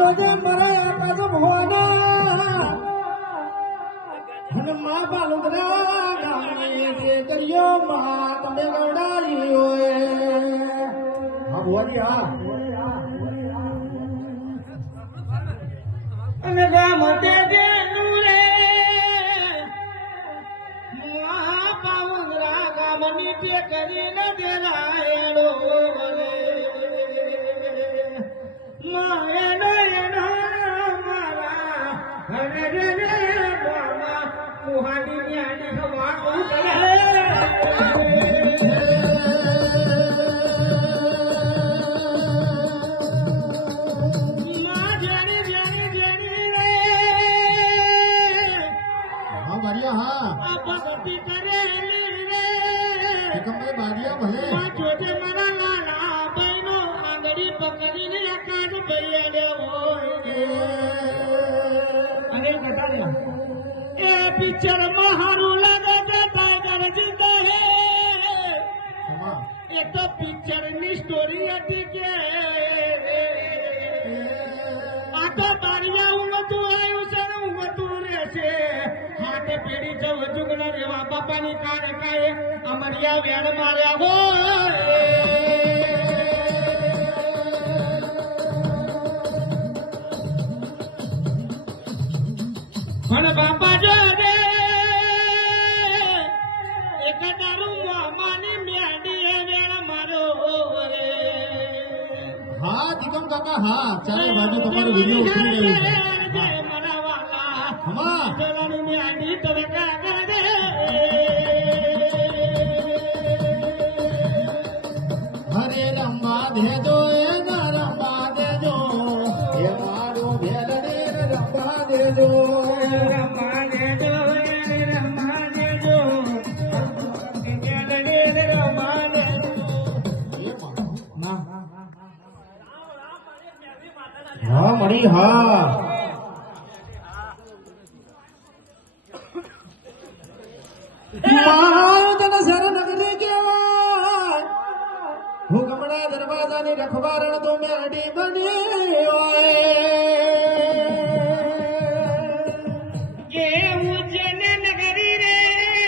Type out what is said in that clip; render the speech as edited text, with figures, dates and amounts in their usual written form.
જોજે મરાયા કાજો ભોના અને મા બાલુંદરા ગામની જે કર્યો મા તમે ગવડાવી હોય હા ભોરી હા અને ગામ તે જેનું રે મા બાલુંદરા ગામની તે કરીને દેલાયડો વલે માયનો એનો મારા હરે રે રે બાબા કુહાડી ન્યાની હવા ઉતરે મા જેણી જેણી જેણી રે હા મારિયા હા આ ભક્તિ કરેલી રે એકમે બાડિયા ભલે મા જોજે મારા લાલા બહેનો આંગળી પકડીને એકાદ ભૈયાને હોય અને કટાડ્યા એ પિક્ચર માં હારું લાગે છે ટાઈગર જીતે હે એ તો પિક્ચર ની સ્ટોરી હતી કે આ તો બારિયા ઊંઘતું આવ્યું છે ને ઊંઘતું રહેશે હાથે પેઢી જવ જુગના રેવા બાપાની કાળે કાએ અમરિયા વેણ માર્યા હોય પણ બાપા જો રે એક દારૂ મામાની મેડી વેળ મારો રે હા દીકમ કાકા હા ચારે બાજુ તમારો વિડિયો ઉતરી રહ્યો છે મારા વાલા હમા ચલાની મેડી તમે કાકા દે હરે રંબા દેજો એ ના રંબા દેજો એ મારો ભેલ રે રંબા દેજો હા મળી હા તને શરણગરી કહેવાય હું ગમણા દરવાજાની રખવારણ તો મેડી બની હોય